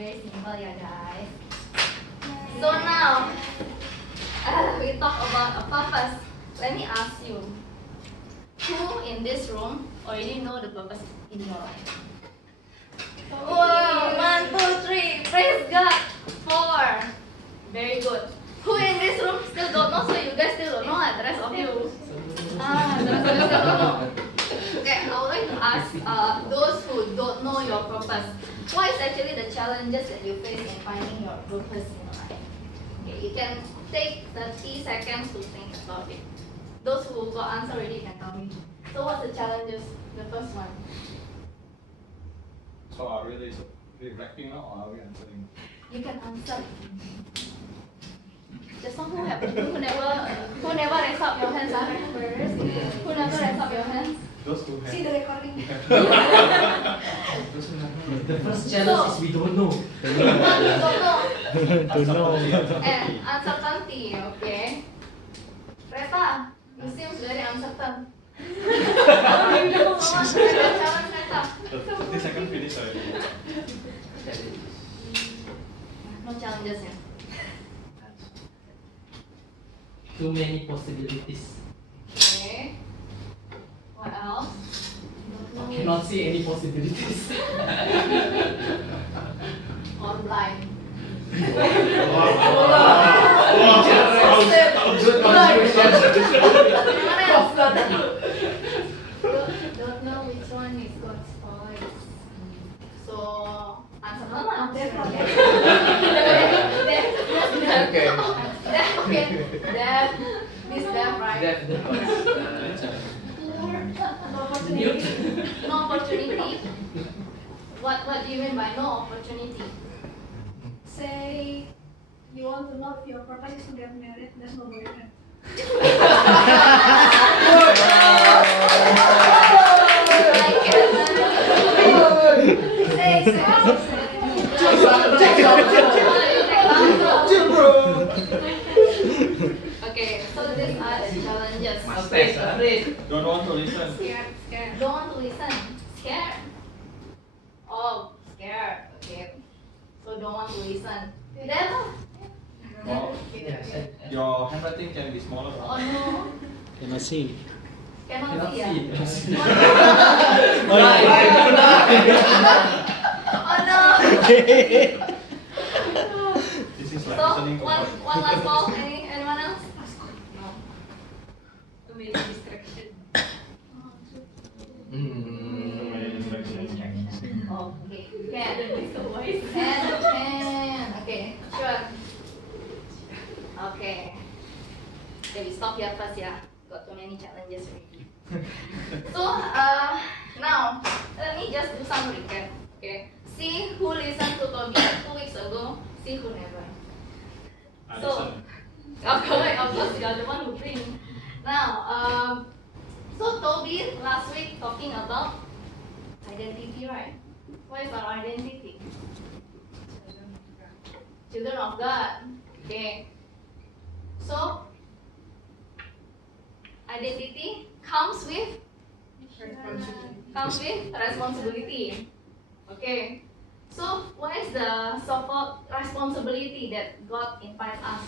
very simple, yeah, guys. So now, we talk about a purpose. Let me ask you, who in this room already know the purpose in your life? Whoa, 1, 2, 3, praise God. 4, very good. Who in this room still don't know? So you guys still don't know, the rest of you. The rest of you still don't know. Okay, I would like to ask those who don't know your purpose, what is actually the challenges that you face in finding your purpose in your life? Okay, you can take 30 seconds to think about it. Those who got answer already can tell me. So what's the challenges? The first one. So are we reflecting now or are we answering? You can answer. There's some who never raise up your hands. Who never raise up your hands? Those who have. See the recording. The first challenge is we don't know. Don't know. Uncertainty. And uncertainty, okay. Reta, you seem very uncertain. Challenge Reta. The 30 second finish already. No challenges, yeah. Too many possibilities. Okay. What else? I cannot see any possibilities. Or blind. Don't know which one is God's voice. So answer Okay. Deaf. Miss Deaf, right? No opportunity. What do you mean by no opportunity? Say you want to know if your purpose is to get married, there's no boyfriend. Okay, so these are the challenges. Don't want to listen. Scared. Don't want to listen. Scared. Oh, scared. Okay. So don't want to listen. Then, Oh, your handwriting can be smaller. oh no, Cannot see. cannot see. Cannot see. Oh no. This is like So listening to one last call. Anyone else? No. Too many distractions. Oh, okay. Can. Okay, sure. Okay. Okay, we stop here first, yeah. Got too many challenges already. So, now, let me just do some recap. Okay. See who listened to Toby 2 weeks ago, see who never. I So, listen. of course, you are the one who bring. Now, so Toby last week talking about identity, right? What is our identity? Children of God. Okay. So, identity comes with responsibility. Okay. So, what is the so-called responsibility that God invites us?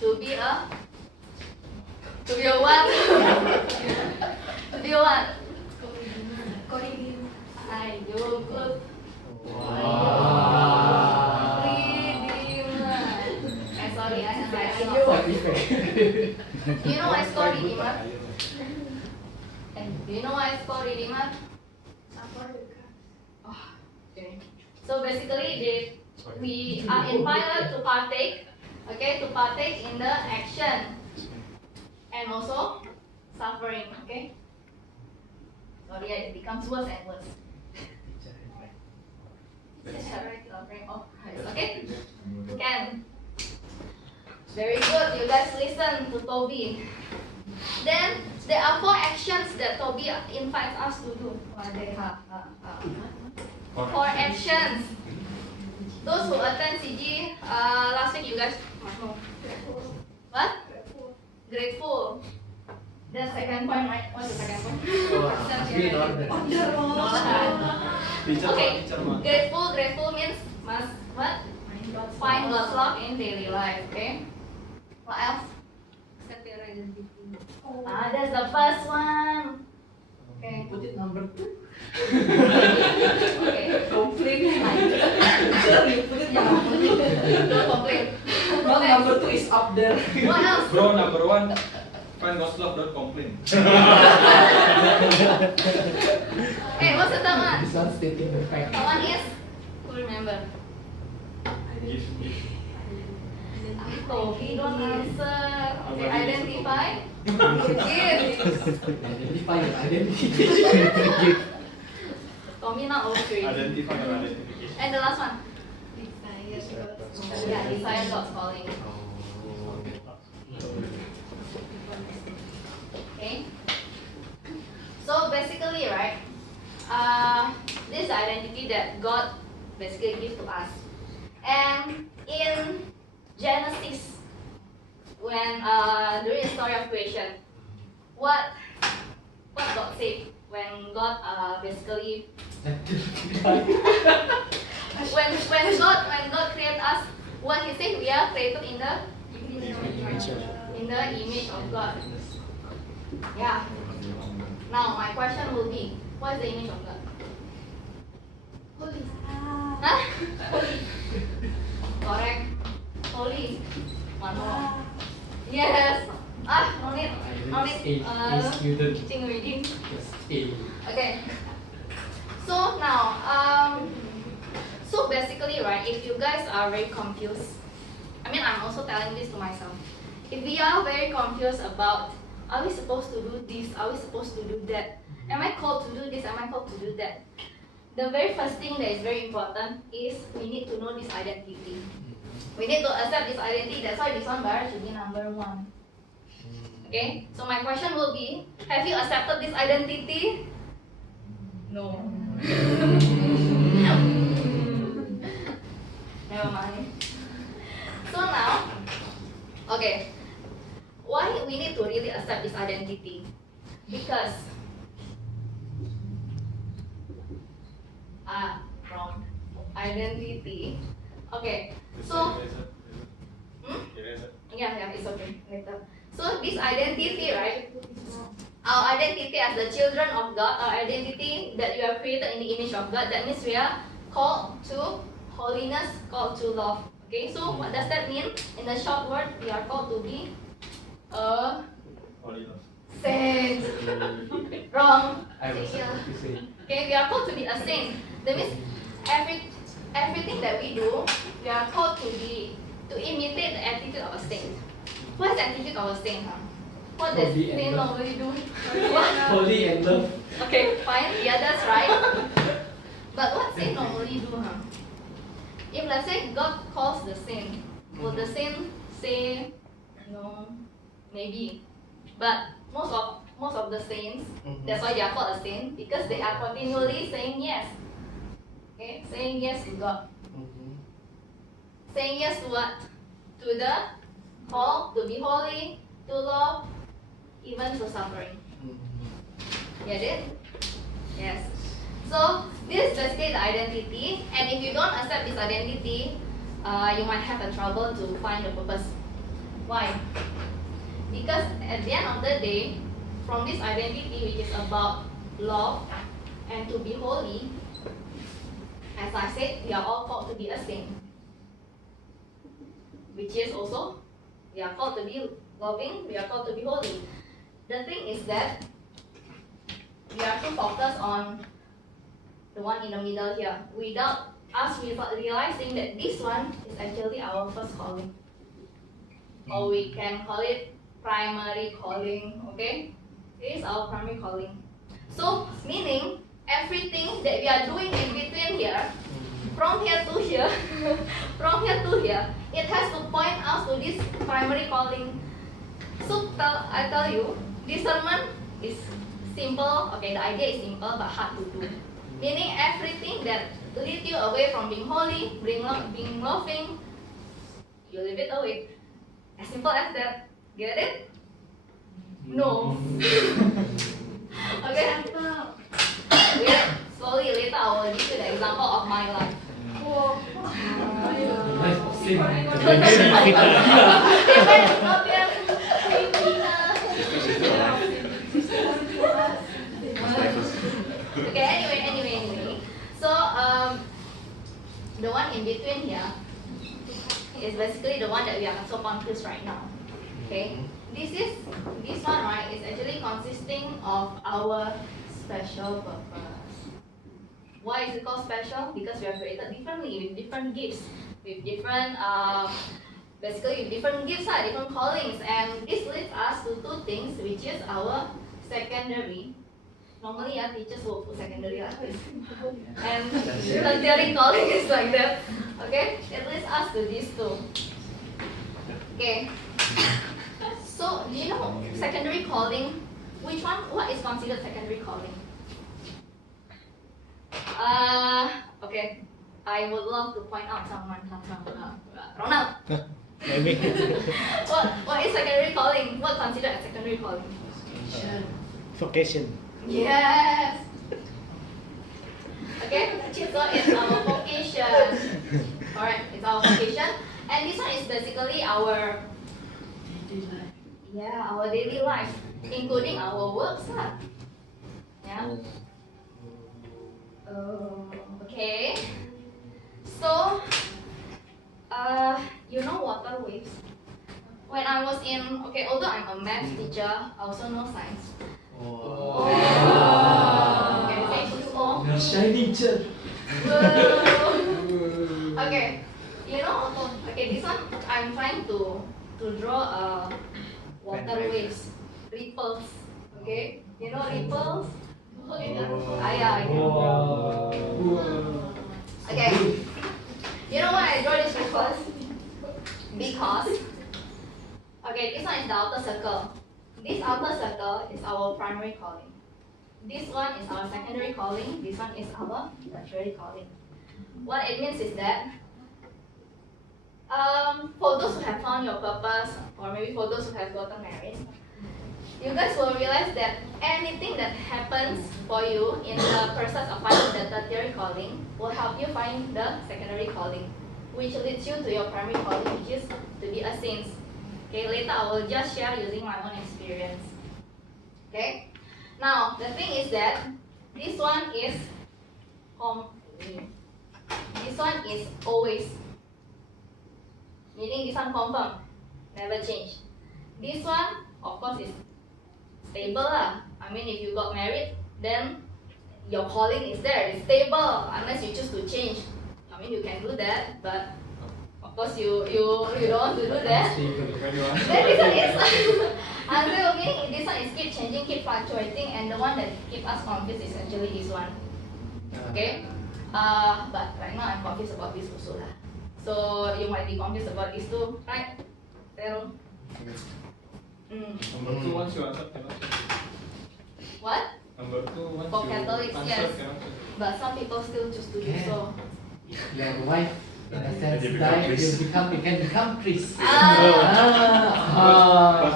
To be a what? To be a what? Ayo, good. Redeemer. Sorry, I have Do you know why it's called Redeemer? And do you know why it's called Redeemer? Oh, okay. So basically, we are invited to partake, okay, to partake in the action and also suffering, okay. Sorry, it becomes worse and worse. Okay, can. Very good. You guys listen to Toby. Then there are 4 actions that Toby invites us to do. What are they? 4 actions. Those who attend CG last week, you guys must know. What? Grateful. The second point, right? What's the second point? Be in order. No. Teacher, Okay. teacher mah. Grateful means must what? Find God's love in daily life. Okay. What else? Accept your identity. Ah, that's the first one. Okay. Put it number 2. Okay. Complain. Sorry, put it number 2. Don't complain. Well, Okay. number 2 is up there. What else? Bro, number 1, find God's love, don't complain. Hey, what's the third one? This one stating the fact. The one is who remember? Give. Oh, he don't answer. Okay, identify. Give. Identify your identity. Tommy now okay. Identify your identification. And the last one. Desire. Yeah, desire God's calling. Okay. So basically, right? This identity that God basically gives to us, and in Genesis, when during the story of creation, what God said when God basically when God created us, what He said, we are created in the image of God. Yeah. Now my question will be, what is the image of God? Holy. Huh? Holy. Correct. Holy. One more. Yes. No need. No need. Teaching reading. Okay. So now, so basically, right? If you guys are very confused, I mean, I'm also telling this to myself. If we are very confused about, are we supposed to do this? Are we supposed to do that? Am I called to do this? Am I called to do that? The very first thing that is very important is we need to know this identity. We need to accept this identity. That's why this one bar should be number 1. Okay? So my question will be, have you accepted this identity? No. Never mind. So now, okay, why we need to really accept this identity? Because wrong identity. Okay, so yeah, it's okay later. So this identity, right? Our identity as the children of God, our identity that you are created in the image of God. That means we are called to holiness, called to love. Okay, so what does that mean? In the short word, we are called to be a saint. Wrong. I was about to say. Okay, we are called to be a saint. That means everything that we do, we are called to imitate the attitude of a saint. What is the attitude of a saint? What does Holy and saint love. normally do? What? Holy and love. Okay, fine. Yeah, that's right. But what saint normally do? If let's say God calls the saint, will the saint say no? Maybe. But most of the saints, that's why they are called a saint, because they are continually saying yes. Okay, saying yes to God. Saying yes to what? To the call to be holy, to love, even to suffering. Get it? Yes. So this is basically the identity, and if you don't accept this identity, you might have a trouble to find the purpose. Why? Because at the end of the day, from this identity which is about love and to be holy, as I said, we are all called to be a saint. Which is also, we are called to be loving, we are called to be holy. The thing is that we are too focused on the one in the middle here, without us realizing that this one is actually our first calling. Or we can call it primary calling, okay? It is our primary calling. So, meaning, everything that we are doing in between here, from here to here, from here to here, it has to point us to this primary calling. So, I tell you, this sermon is simple, okay, the idea is simple but hard to do. Meaning everything that leads you away from being holy, being loving, you leave it away. As simple as that. Get it? No. Okay. Wait. Slowly later I will give you the example of my life. Okay, anyway. So the one in between here is basically the one that we are so confused right now. Okay, this one right is actually consisting of our special purpose. Why is it called special? Because we are created differently with different gifts, with different different callings, and this leads us to two things, which is our secondary. Normally, teachers will put secondary like this, and tertiary calling is like that. Okay, it leads us to these two. Okay, so do you know secondary calling? Which one? What is considered secondary calling? Okay, I would love to point out someone. Ronald. Maybe. What is secondary calling? What considered as secondary calling? Vocation. Yes. Okay, so it's our vocation. Alright, it's our vocation. And this one is basically our daily life, including our works. Yeah. Okay. So, you know water waves? When I was in, although I'm a math teacher, I also know science. Okay, thank you all. You're shining teacher. Okay, you know, this one I'm trying to draw water waves, ripples. Okay, you know ripples? Yeah, I can draw. Okay, you know why I draw these ripples? Because, this one is the outer circle. This outer circle is our primary calling. This one is our secondary calling. This one is our tertiary calling. What it means is that for those who have found your purpose, or maybe for those who have gotten married, you guys will realize that anything that happens for you in the process of finding the tertiary calling will help you find the secondary calling, which leads you to your primary calling, which is to be a saint. Okay, later I will just share using my own experience. Okay, now the thing is that this one is always, meaning this one confirm, never change. This one, of course, is stable lah. I mean, if you got married, then your calling is there, it's stable, unless you choose to change. I mean, you can do that, but of course you don't want to do that. Then this one is this one is keep changing, keep fluctuating, and the one that keep us confused is actually this one. Okay? But right now I'm confused about this also lah. So you might be confused about these two, right? Pero. Number 2, once you answer, cannot change. What? Number 2, once For you Catholics, answer, yes. cannot change. But some people still choose to do so. Your wife, in a sense, You died, become you can become priest. But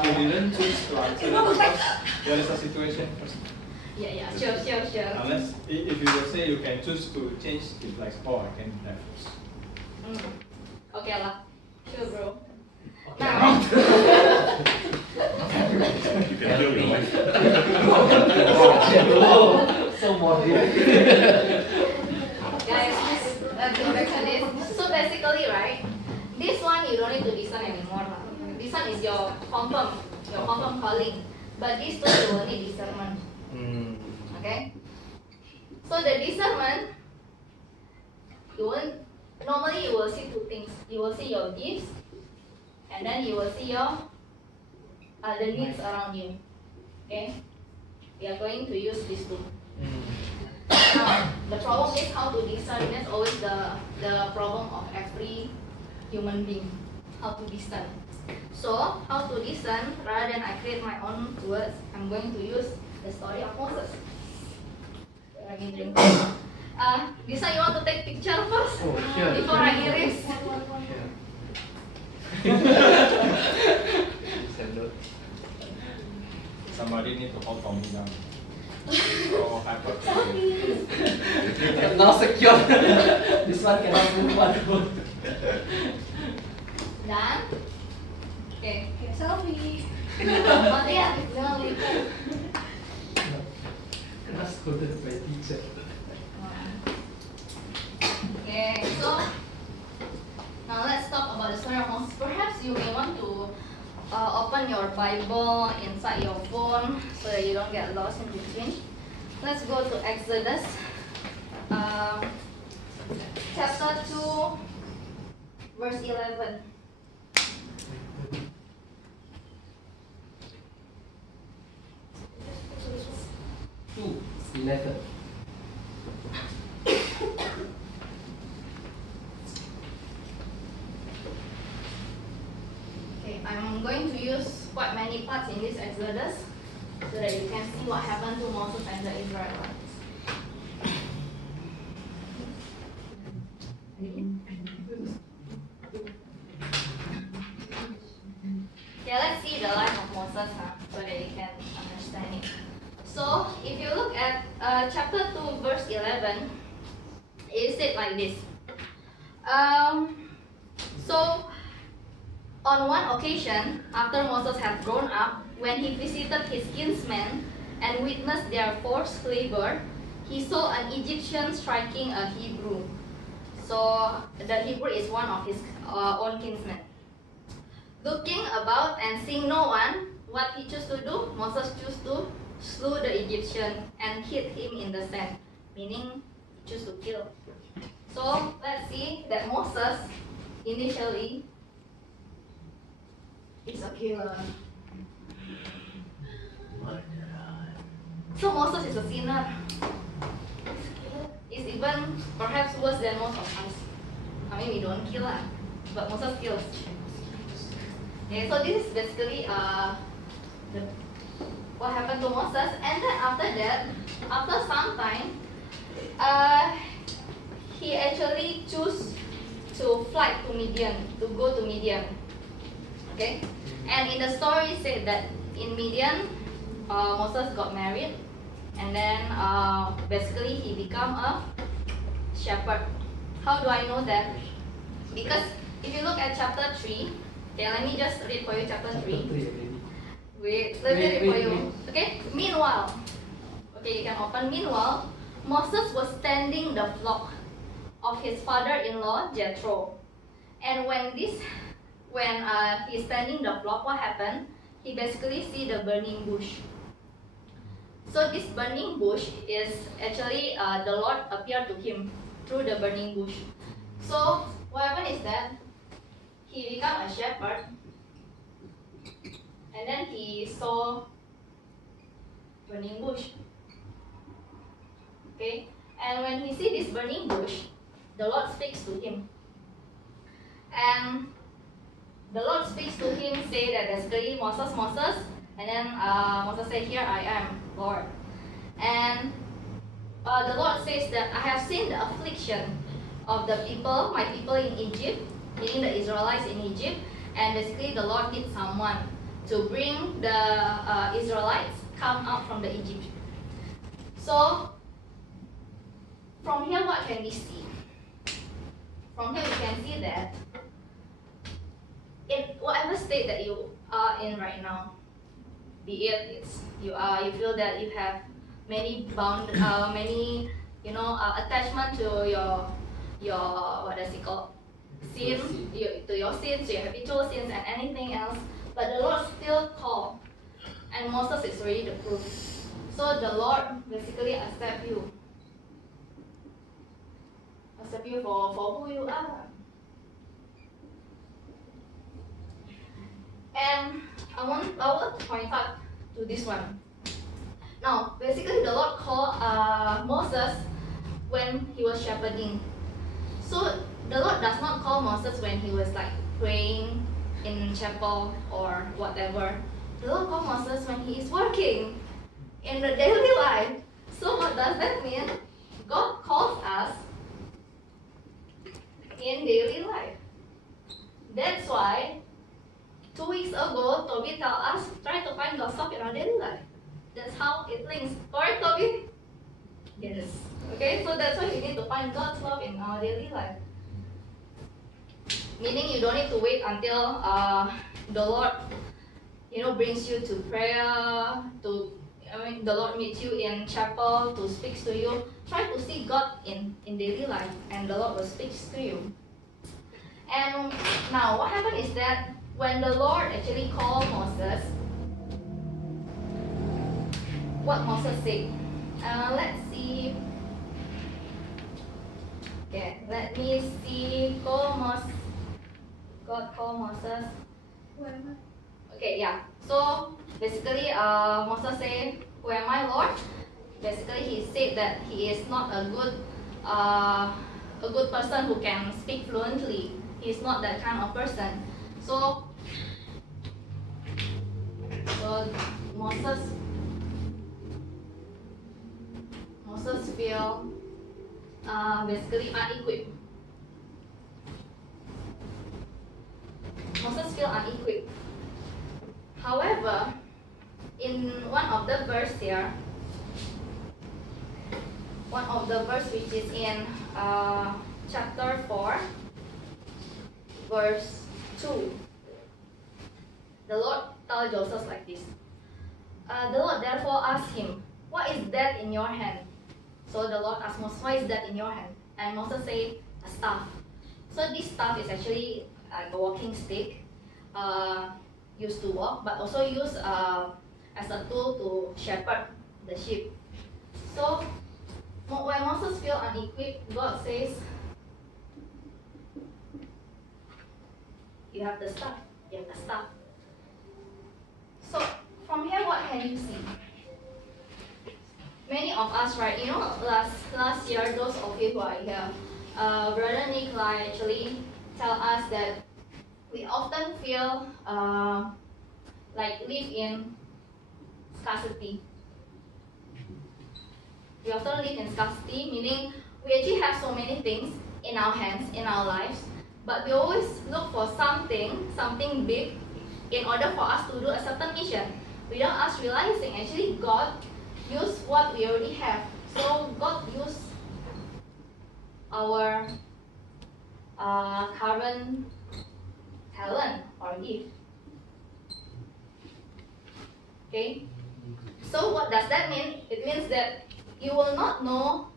you didn't choose to answer because there is a situation first. Yeah, sure. Unless, if you will say you can choose to change, it's like, I can divorce. Okay lah. Sure, bro. Okay. Now, You can kill your wife. So morbid. guys, the question is, so basically, right, this one you don't need to discern anymore lah. This one is your confirm calling. But these two you will need discernment. Okay? So the discernment, normally you will see two things. You will see your gifts, and then you will see your the needs around you. Okay? We are going to use these two. Now, the problem is how to discern. That's always the problem of every human being. How to discern. So, how to discern, rather than I create my own words, I'm going to use the story of Moses. Let me drink. Lisa, you want to take picture first? Oh, sure. Before I erase. Somebody need to hold for me now. Oh, hypertrophy. Now secure. This one cannot move one. Done? Okay. Okay, selfie. Mati ya, jangan lupa. Kena scolded by teacher. Okay, so now let's talk about the story of Moses. Perhaps you may want to open your Bible inside your phone so that you don't get lost in between. Let's go to Exodus chapter 2 verse 11. Two, 11. Okay, I'm going to use quite many parts in this Exodus so that you can see what happened to Moses and the Israelites. Okay, let's see the life of Moses so that you can understand it. So, if you look at chapter 2, verse 11, it said like this. So, on one occasion, after Moses had grown up, when he visited his kinsmen and witnessed their forced labor, he saw an Egyptian striking a Hebrew. So, the Hebrew is one of his own kinsmen. Looking about and seeing no one, what he chose to do? Moses chose to slew the Egyptian and hid him in the sand, meaning he chose to kill. So let's see that Moses initially is a killer. So Moses is a sinner. It's even perhaps worse than most of us. I mean, we don't kill, but Moses kills. Okay, so this is basically what happened to Moses, and then after that, after some time, he actually chose to fly to Midian, to go to Midian. Okay, and in the story it said that in Midian, Moses got married, and then basically he became a shepherd. How do I know that? Because if you look at chapter 3, okay, let me just read for you chapter 3. Wait, let me read for you. Okay, meanwhile, okay, you can open. Meanwhile, Moses was tending the flock of his father-in-law Jethro, and when he's tending the flock, what happened? He basically see the burning bush. So this burning bush is actually the Lord appeared to him through the burning bush. So what happened is that he became a shepherd, and then he saw burning bush. Okay, and when he see this burning bush, the Lord speaks to him, and the Lord speaks to him, say that basically Moses, Moses, and then Moses say, here I am, Lord. And the Lord says that I have seen the affliction of the people, my people in Egypt, meaning the Israelites in Egypt, and basically the Lord needs someone to bring the Israelites come out from the Egypt. So from here, what can we see? From here we can see that in whatever state that you are in right now, be it you feel that you have many attachment to your what does it called, sins, to your sins, to your habitual sins and anything else, but the Lord still called, and Moses is already the proof. So the Lord basically accept you for who you are. And I want to point out to this one. Now, basically the Lord called Moses when he was shepherding. So the Lord does not call Moses when he was like praying in chapel or whatever. The Lord called Moses when he is working in the daily life. So what does that mean? God calls us in daily life. That's why 2 weeks ago, Toby tell us try to find God's stuff in our daily life. That's how it links. Correct, Toby? Yes. Okay, so that's why we need to find God's love in our daily life. Meaning you don't need to wait until the Lord, brings you to prayer, the Lord meets you in chapel to speak to you. Try to see God in daily life, and the Lord will speak to you. And now, what happened is that when the Lord actually called Moses, what Moses said. Let's see. Okay, let me see. God called Moses. Who am I? Okay, yeah. So basically, Moses said, "Who am I, Lord?" Basically, he said that he is not a good person who can speak fluently. He is not that kind of person. So Moses feel basically unequipped. Moses feel unequipped. However, in one of the verse here, which is in chapter 4, verse 2, the Lord told Joseph like this. The Lord therefore asked him, "What is that in your hand?" So the Lord asked Moses, "What is that in your hand?" And Moses said, "A staff." So this staff is actually like a walking stick, used to walk, but also used as a tool to shepherd the sheep. So when Moses feels unequipped, God says, "You have the staff. You have the staff." So from here, what can you see? Many of us, right? Last year, those of you who are here, Brother Nikolai actually tell us that we often feel like live in scarcity. We often live in scarcity, meaning we actually have so many things in our hands, in our lives, but we always look for something big, in order for us to do a certain mission, without us realizing actually God used what we already have. So God used our current talent or gift. Okay? So what does that mean? It means that you will not know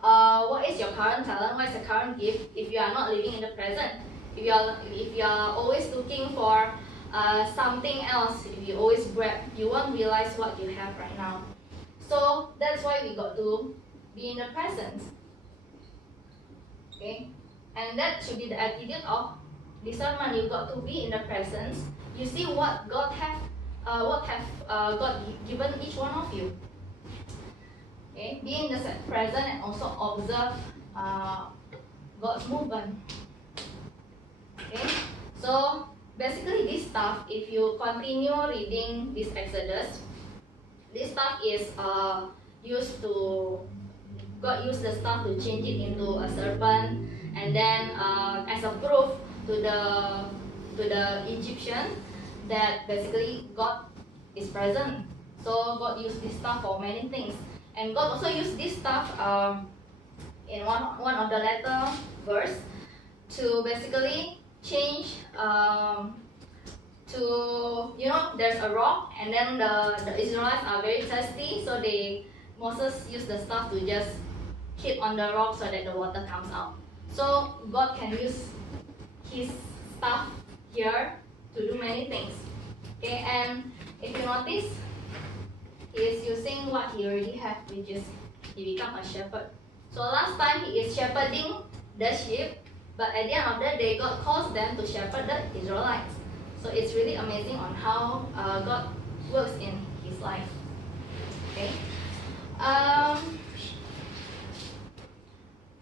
what is your current talent, what is your current gift, if you are not living in the present. If you are always looking for something else, if you always grab, you won't realize what you have right now. So that's why we got to be in the present. Okay? And that should be the attitude of discernment. You got to be in the presence. You see what God have God given each one of you. Okay? Be in the present and also observe God's movement. Okay? So basically this stuff, if you continue reading this Exodus, this stuff is God used the stuff to change it into a serpent, and then as a proof to the Egyptian that basically God is present. So God used this stuff for many things, and God also used this stuff in one of the later verse to basically change there's a rock, and then the Israelites are very thirsty, so Moses used the staff to just hit on the rock so that the water comes out. So God can use his staff here to do many things. Okay, and if you notice, he is using what he already has, which is he become a shepherd. So last time he is shepherding the sheep, but at the end of the day, God calls them to shepherd the Israelites. So it's really amazing on how God works in his life. Okay.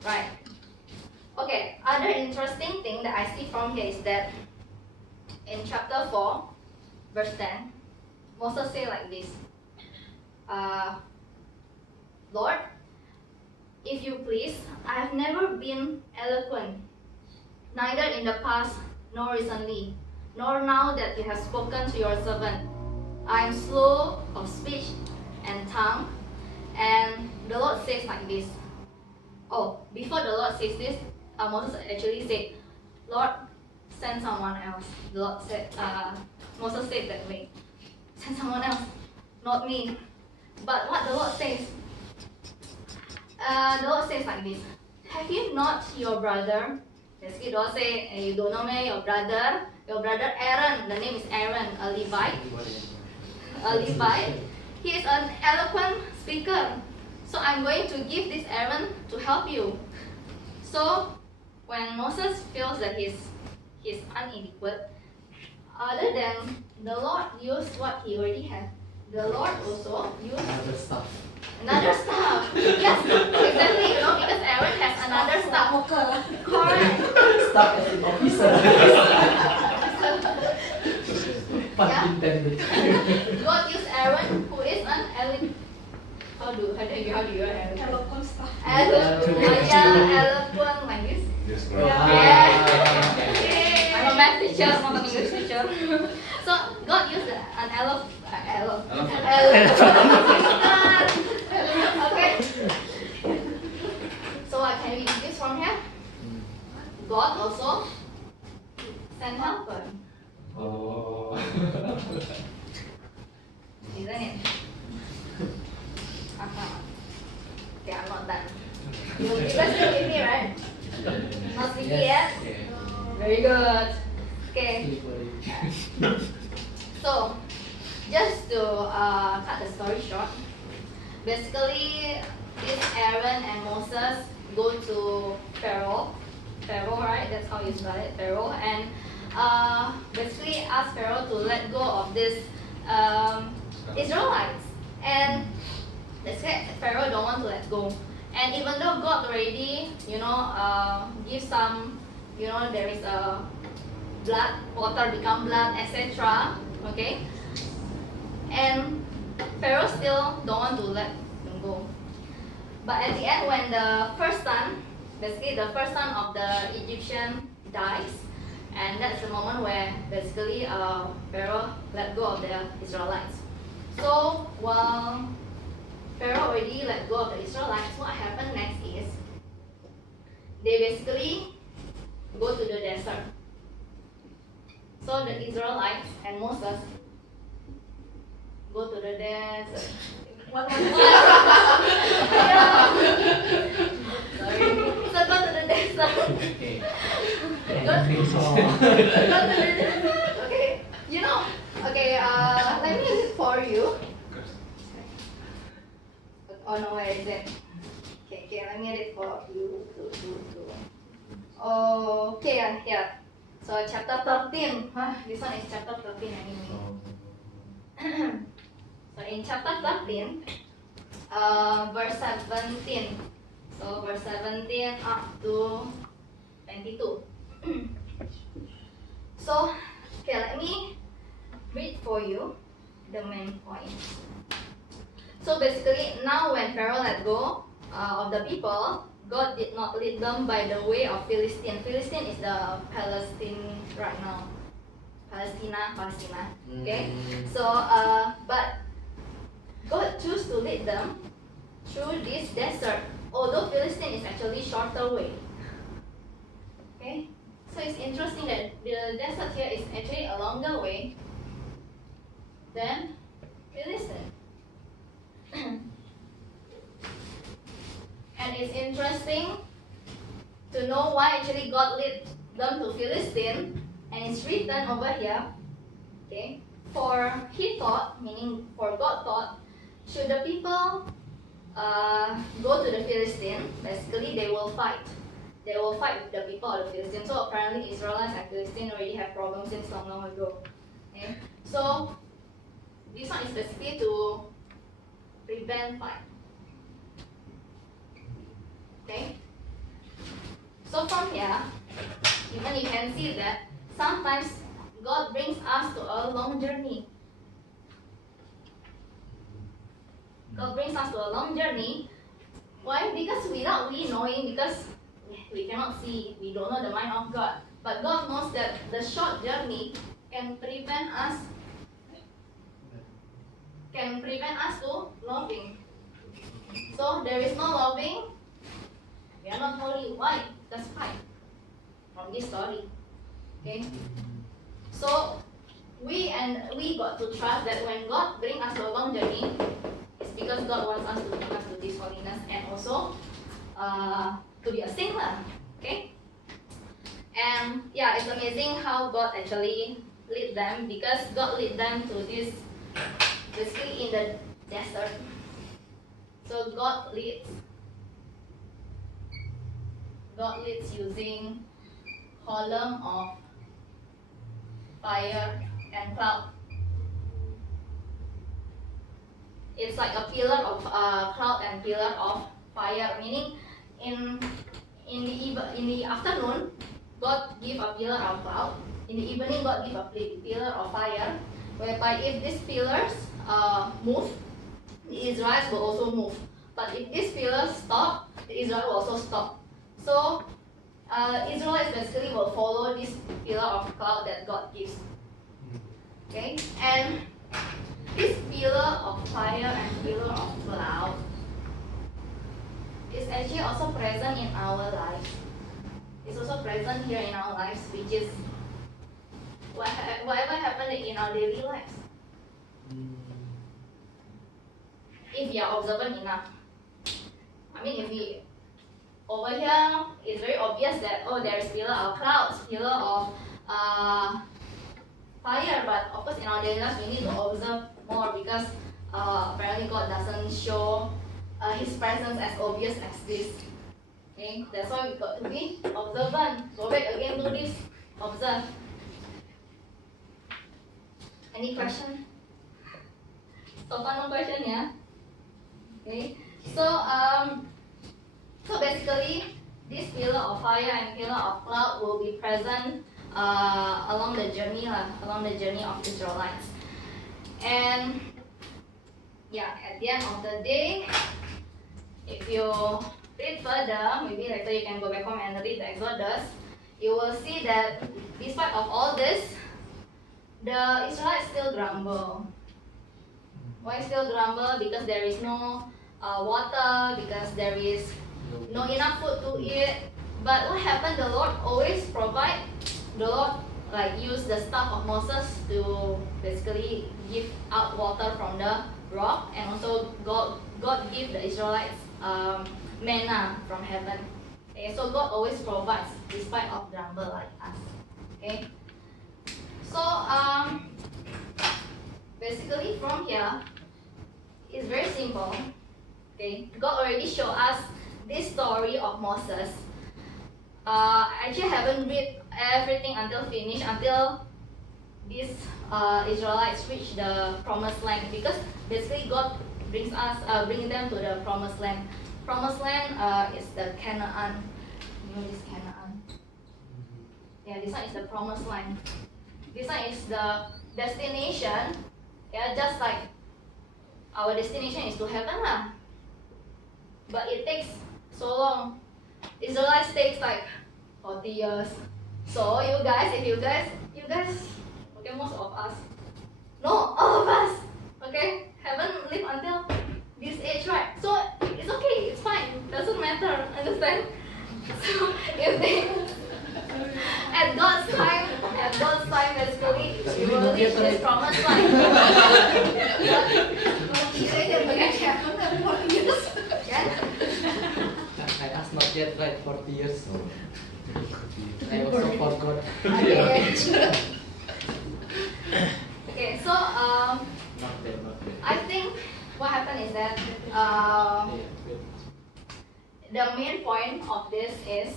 Right. Okay. Other interesting thing that I see from here is that in chapter 4, verse 10, Moses say like this. Lord, if you please, I have never been eloquent, neither in the past nor recently, nor now that you have spoken to your servant. I'm slow of speech and tongue. And the Lord says like this. Oh, before the Lord says this, Moses actually said, Lord, send someone else. The Lord said, Moses said that way. Send someone else, not me. But what the Lord says, like this. Have you not your brother? Basically, the Lord say, you don't know me, your brother Aaron, the name is Aaron, a Levite. He is an eloquent speaker. So I'm going to give this Aaron to help you. So when Moses feels that he's inadequate, other than the Lord used what he already had, the Lord also used Another stuff. another staff. Yes, exactly. Because Aaron has another staff. Correct. Stuff as an officer. Pun Yeah. intended. God used Aaron, who is an how do you Aaron? Eloquent stuff. Eloquent like this. Yes, Yeah. correct. Yeah. I'm a math teacher, not an English teacher. So God used an Okay. So what can we deduce from here? God also sent helper. Oh. Isn't it? Okay, I'm not done. You guys still with me, right? Not sleepy yet? Very good. Okay. So, just to cut the story short, basically, this Aaron and Moses go to Pharaoh. Pharaoh, right? That's how you spell it, Pharaoh. And basically ask Pharaoh to let go of this Israelites. And basically, Pharaoh don't want to let go. And even though God already, give some, there is a blood, water become blood, etc. Okay, and Pharaoh still don't want to let them go. But at the end, when the first son, basically the first son of the Egyptian dies, and that's the moment where basically Pharaoh let go of the Israelites. So while Pharaoh already let go of the Israelites, what happened next is they basically go to the desert. So the Israelites and Moses go to the desert. What? Sorry. So go to the desert. Okay. Go to the desert. Okay. Let me read it for you. Oh no, where is it? Okay, let me read it for you. Okay, here. So chapter 13. This one is chapter 13 anyway. So in chapter 13, verse 17. So verse 17 up to 22. So, okay, let me read for you the main points. So basically, now when Pharaoh let go of the people, God did not lead them by the way of Philistine. Philistine is the Palestine right now. Palestina. Okay. So, but God chose to lead them through this desert. Although Philistine is actually shorter way. Okay. So it's interesting that the desert here is actually a longer way than Philistine. And it's interesting to know why actually God led them to Philistine, and it's written over here. Okay, for he thought, meaning for God thought, should the people go to the Philistine, basically they will fight. They will fight with the people of the Philistines. So apparently Israelites and Philistines already have problems since long ago. Okay, so this one is basically to prevent fight. Okay. So from here, even you can see that sometimes God brings us to a long journey. God brings us to a long journey. Why? Because without we knowing, because we cannot see, we don't know the mind of God. But God knows that the short journey can prevent us can prevent us to loving. So there is no loving, we are not holy. Why? That's fine. From this story. Okay? So we got to trust that when God bring us to a long journey, it's because God wants us to bring us to this holiness and also to be a saint lah. Okay? And yeah, it's amazing how God actually lead them, because God lead them to this basically in the desert. So God leads using column of fire and cloud. It's like a pillar of cloud and pillar of fire, meaning in the afternoon, God give a pillar of cloud. In the evening, God give a pillar of fire, whereby if these pillars move, the Israelites will also move. But if these pillars stop, the Israel will also stop. So Israelites basically will follow this pillar of cloud that God gives. Okay, and this pillar of fire and pillar of cloud is actually also present in our lives. It's also present here in our lives, which is whatever happened in our daily lives. If you are observant enough, I mean, if we over here, it's very obvious that there is pillar of clouds, pillar of fire, but of course in our daily lives we need to observe more, because apparently God doesn't show His presence as obvious as this. Okay, that's why we got to be observant. Go back again to this, observe. Any question? So far no question, yeah? Okay, so basically this pillar of fire and pillar of cloud will be present along the journey of Israelites. And yeah, at the end of the day, if you read further, maybe later you can go back home and read the Exodus, you will see that despite of all this, the Israelites still grumble. Why still grumble? Because there is no water, because there is no enough food to eat. But what happened? The Lord always provide. The Lord use the staff of Moses to basically give out water from the rock, and also God give the Israelites manna from heaven. Okay, so God always provides despite of grumble like us. Okay, so basically from here, it's very simple. Okay, God already showed us this story of Moses. I actually haven't read everything until finish, until these Israelites reach the promised land, because basically God bring them to the promised land. Promised land is the Canaan. You know this Canaan? Yeah, this one is the promised land. This one is the destination. Yeah, just like our destination is to heaven lah. But it takes so long. Israelites takes like 40 years. So you guys, okay, most of us, no, all of us, okay, haven't lived until this age, right? So it's okay, it's fine, doesn't matter, understand? So if they, at God's time, basically, we will reach this promised land. You say that we can happen in 40 years. Yeah? I asked not yet, right? 40 years. I also forgot. Okay, so Not bad. I think what happened is that the main point of this is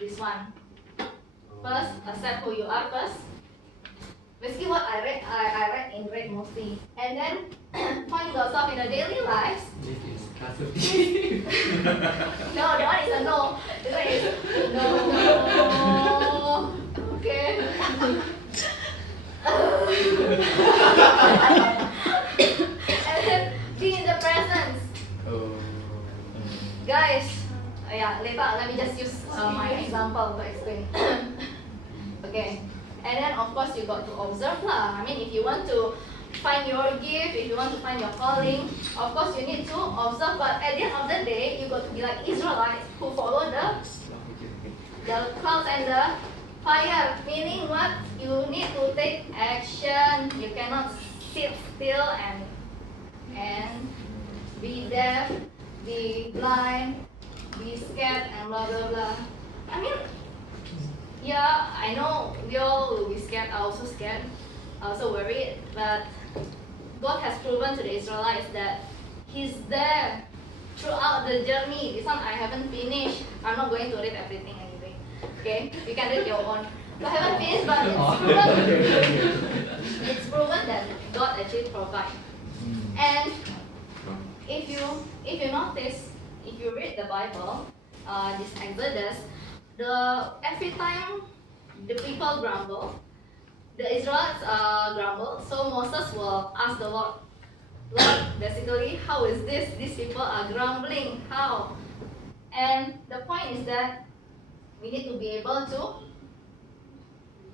this one. First, accept who you are first. Basically what I read in red mostly. And then find yourself in the daily lives. This is casualty. No, that one is a no. This one is no. Okay. And then be in the presence. Guys, yeah, later let me just use my example to explain. Okay. And then of course you got to observe lah. I mean, if you want to find your gift, if you want to find your calling, of course you need to observe. But at the end of the day, you got to be like Israelites who follow the clouds and the fire. Meaning what? You need to take action. You cannot sit still and be deaf, be blind, be scared, and blah blah blah. I mean, yeah, I know we all will be scared. I also scared. I also worried. But God has proven to the Israelites that He's there throughout the journey. This one I haven't finished. I'm not going to read everything anyway. Okay, you can read your own. I haven't finished, but it's proven that God actually provides. And if you notice, if you read the Bible, this Exodus, every time the people grumble, the Israelites grumble, so Moses will ask the Lord, basically, how is this? These people are grumbling. How? And the point is that we need to be able to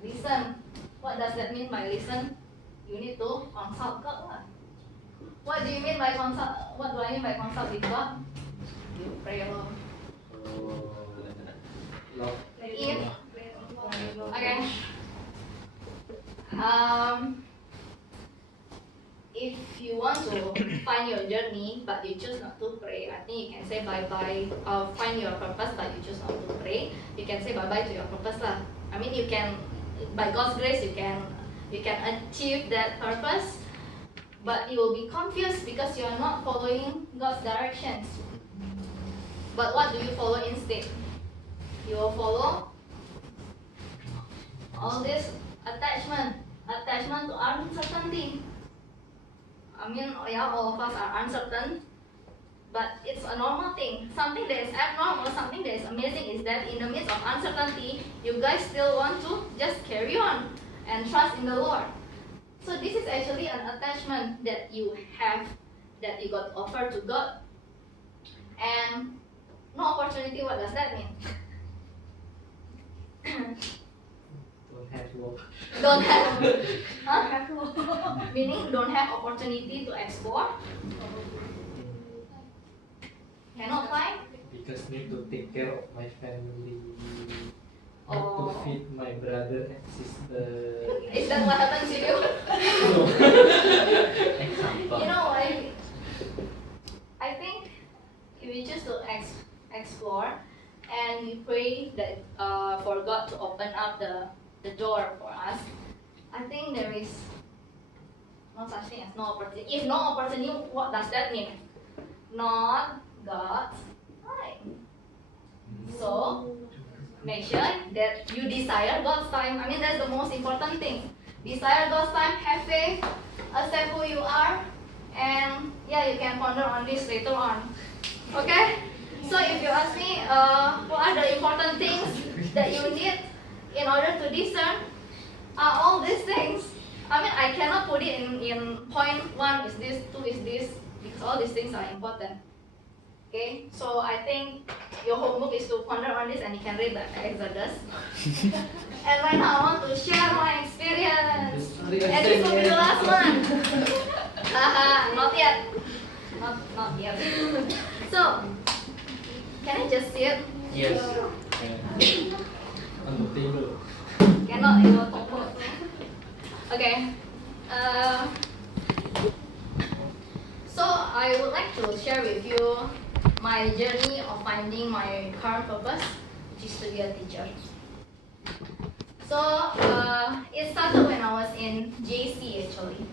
listen. What does that mean by listen? You need to consult God. What do you mean by consult? What do I mean by consult with God? You pray alone. If okay. If you want to find your journey but you choose not to pray, I think you can say bye-bye. Find your purpose but you choose not to pray. You can say bye-bye to your purpose lah. I mean, you can, by God's grace, you can achieve that purpose, but you will be confused because you are not following God's directions. But what do you follow instead? You will follow all this attachment to uncertainty. I mean, yeah, all of us are uncertain, but it's a normal thing. Something that is abnormal, something that is amazing is that in the midst of uncertainty, you guys still want to just carry on and trust in the Lord. So this is actually an attachment that you have, that you got offered to God. And no opportunity, what does that mean? Don't have work. Don't have, huh? Meaning don't have opportunity to explore. Cannot find. Because need to take care of my family. Need Oh. to feed my brother and sister. Is that what happened to you? Example. You know, I think if we just to explore and we pray that for God to open up the door for us, I think there is no such thing as no opportunity. If no opportunity, what does that mean? Not God's time. So make sure that you desire God's time. I mean, that's the most important thing. Desire God's time, have faith, accept who you are, and yeah, you can ponder on this later on. Okay? So if you ask me, what are the important things that you need in order to discern? All these things. I mean, I cannot put it in point 1 is this, 2 is this, because all these things are important. Okay, so I think your homework is to ponder on this and you can read the Exodus. And right now I want to share my experience. And this will be the last one. Haha, not yet. Not yet. So, can I just sit? Yes. On the table. Cannot, it will topple. Okay. So I would like to share with you my journey of finding my current purpose, which is to be a teacher. So it started when I was in JC actually.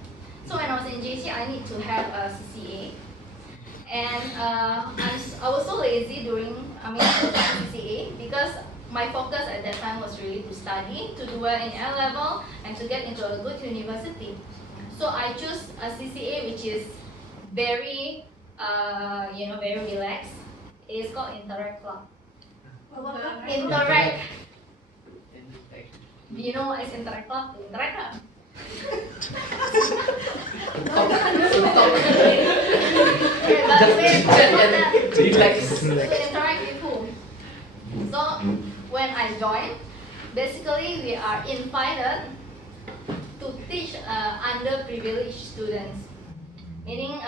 So when I was in JC, I need to have a CCA, and I was so lazy during CCA because my focus at that time was really to study, to do well in A level, and to get into a good university. So I chose a CCA which is very very relaxed. It's called Interact Club. Interact. Do you know what is Interact Club? Interact lah. Okay, but Relax. so interact with who? So when I joined, basically we are invited to teach underprivileged students. Meaning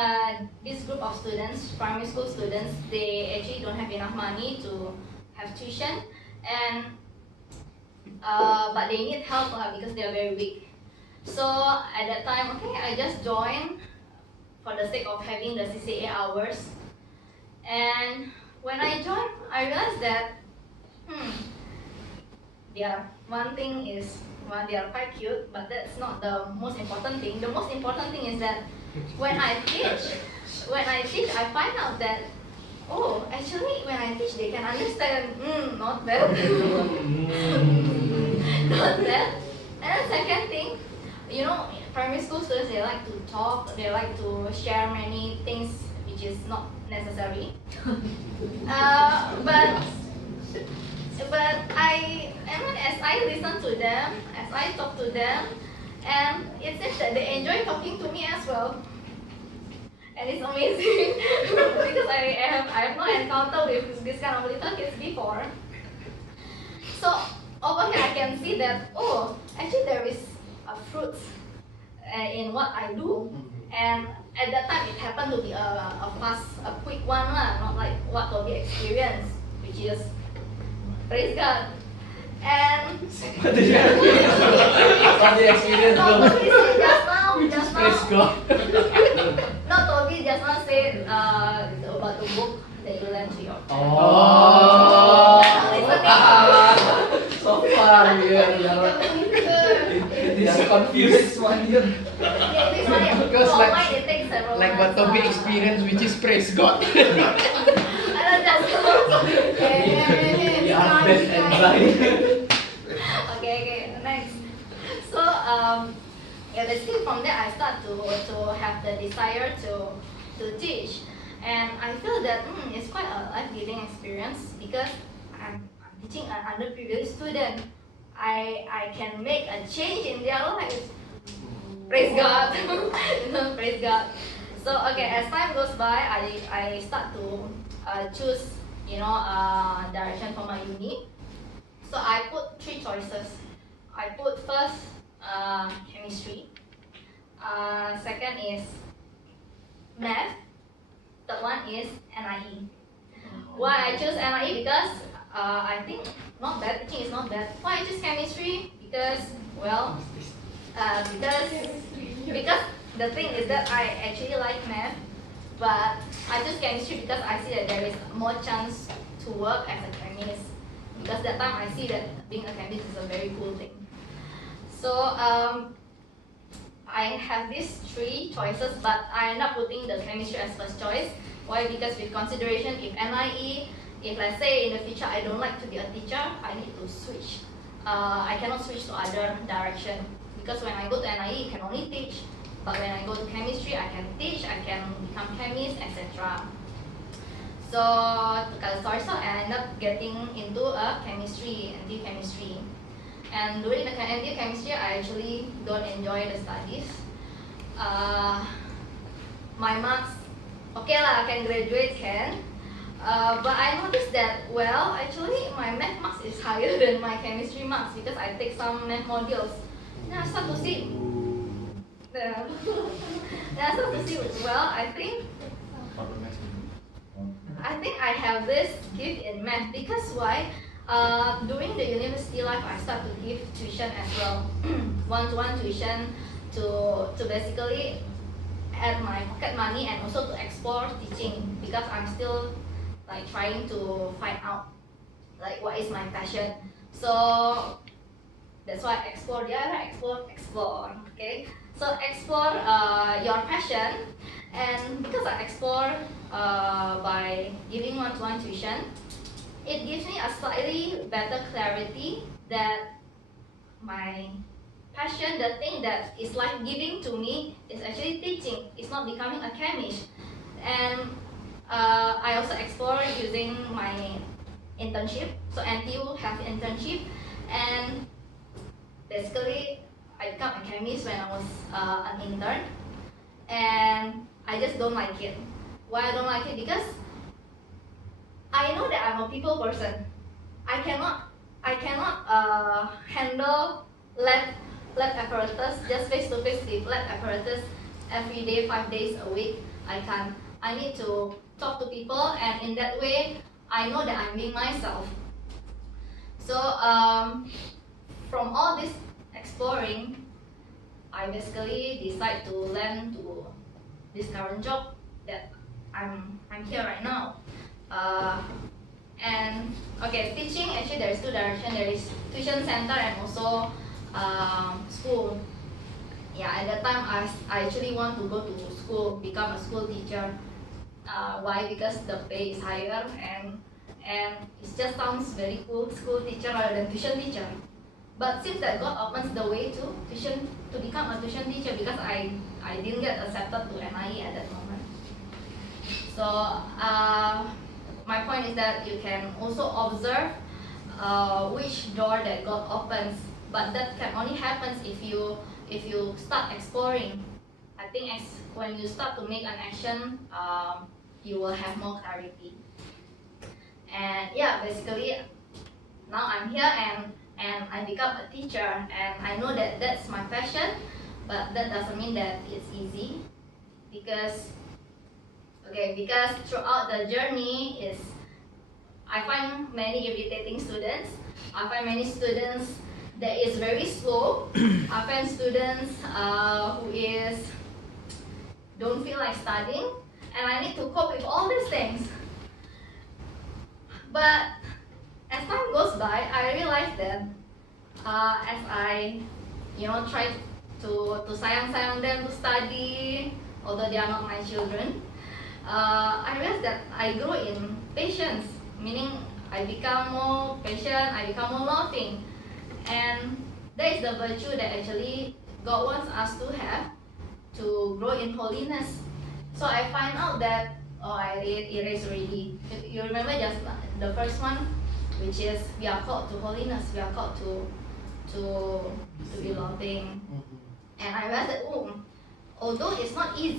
this group of students, primary school students, they actually don't have enough money to have tuition, and but they need help because they are very weak. So at that time, okay, I just joined for the sake of having the CCA hours. And when I joined, I realized that, one thing is, they are quite cute, but that's not the most important thing. The most important thing is that when I teach, I find out that, oh, actually, when I teach, they can understand. Not bad. Not bad. And the second thing, primary school students, they like to talk, they like to share many things, which is not necessary. But as I listen to them, as I talk to them, and it seems that they enjoy talking to me as well. And it's amazing because I have not encountered with this kind of little kids before. So over here I can see that, oh, actually there is a fruit in what I do. And at that time it happened to be a quick one, not like what Toby experienced, which is, praise God. And What did you experience? What did you experience, bro? Toby said just Praise now. God. No, Toby just now said about the book that you lent to your friend. Oh. Listening. So far, we are confused one here. Yeah, this one, yeah. Because For like- mine, it takes several Like what months, Toby experienced, which is praise God. I don't just We are best anxiety. Okay, next. So basically from there I start to have the desire to teach, and I feel that it's quite a life-giving experience because I'm teaching an underprivileged student. I can make a change in their lives. Praise God. Praise God. So okay, as time goes by, I start to choose direction for my uni. So I put 3 choices. I put first chemistry. Second is math. Third one is NIE. Why I choose NIE? Because I think not bad. Teaching is not bad. Why I choose chemistry? Because because the thing is that I actually like math, but I choose chemistry because I see that there is more chance to work as a chemist. Because that time I see that being a chemist is a very cool thing. So I have these 3 choices, but I end up putting the chemistry as first choice. Why? Because with consideration, if NIE, if let's say in the future I don't like to be a teacher, I need to switch. I cannot switch to other direction. Because when I go to NIE, I can only teach. But when I go to chemistry, I can teach, I can become chemist, etc. So to cut the story short, I end up getting into a chemistry, NTU chemistry. And during the NTU chemistry, I actually don't enjoy the studies. My marks, okay lah, I can graduate, but I noticed that, actually my math marks is higher than my chemistry marks because I take some math modules. Then I start to see, I think I have this gift in math because why? During the university life, I start to give tuition as well, one-to-one tuition to basically add my pocket money and also to explore teaching because I'm still like trying to find out like what is my passion. So that's why I explore. Explore. Okay. So explore your passion, and because I explore by giving one-to-one tuition, it gives me a slightly better clarity that my passion, the thing that is life-giving to me, is actually teaching. It's not becoming a chemist. And I also explore using my internship. So NTU have internship, and basically I become a chemist when I was an intern, and I just don't like it. Why I don't like it? Because I know that I'm a people person. I cannot handle lab apparatus, just face-to-face with lab apparatus every day, 5 days a week. I can't. I need to talk to people, and in that way, I know that I'm being myself. So from all this exploring, I basically decide to land to this current job that I'm here right now. And okay, teaching, actually there is two directions. There is tuition center and also school. Yeah, at that time I actually want to go to school, become a school teacher. Why? Because the pay is higher and it just sounds very cool, school teacher rather than tuition teacher. But seems that God opens the way to become a tuition teacher, because I didn't get accepted to NIE at that moment. So my point is that you can also observe which door that God opens, but that can only happen if you start exploring. I think when you start to make an action, you will have more clarity. And yeah, basically now I'm here and I become a teacher, and I know that that's my passion, but that doesn't mean that it's easy, because throughout the journey I find many irritating students. I find many students that is very slow. I find students who don't feel like studying, and I need to cope with all these things. But as time goes by, I realize that as I try to sayang them to study, although they are not my children, I realized that I grow in patience, meaning I become more patient, I become more loving, and that is the virtue that actually God wants us to have, to grow in holiness. So I find out that I erased already. You remember just the first one, which is we are called to holiness, we are called to be loving, and I realized that although it's not easy.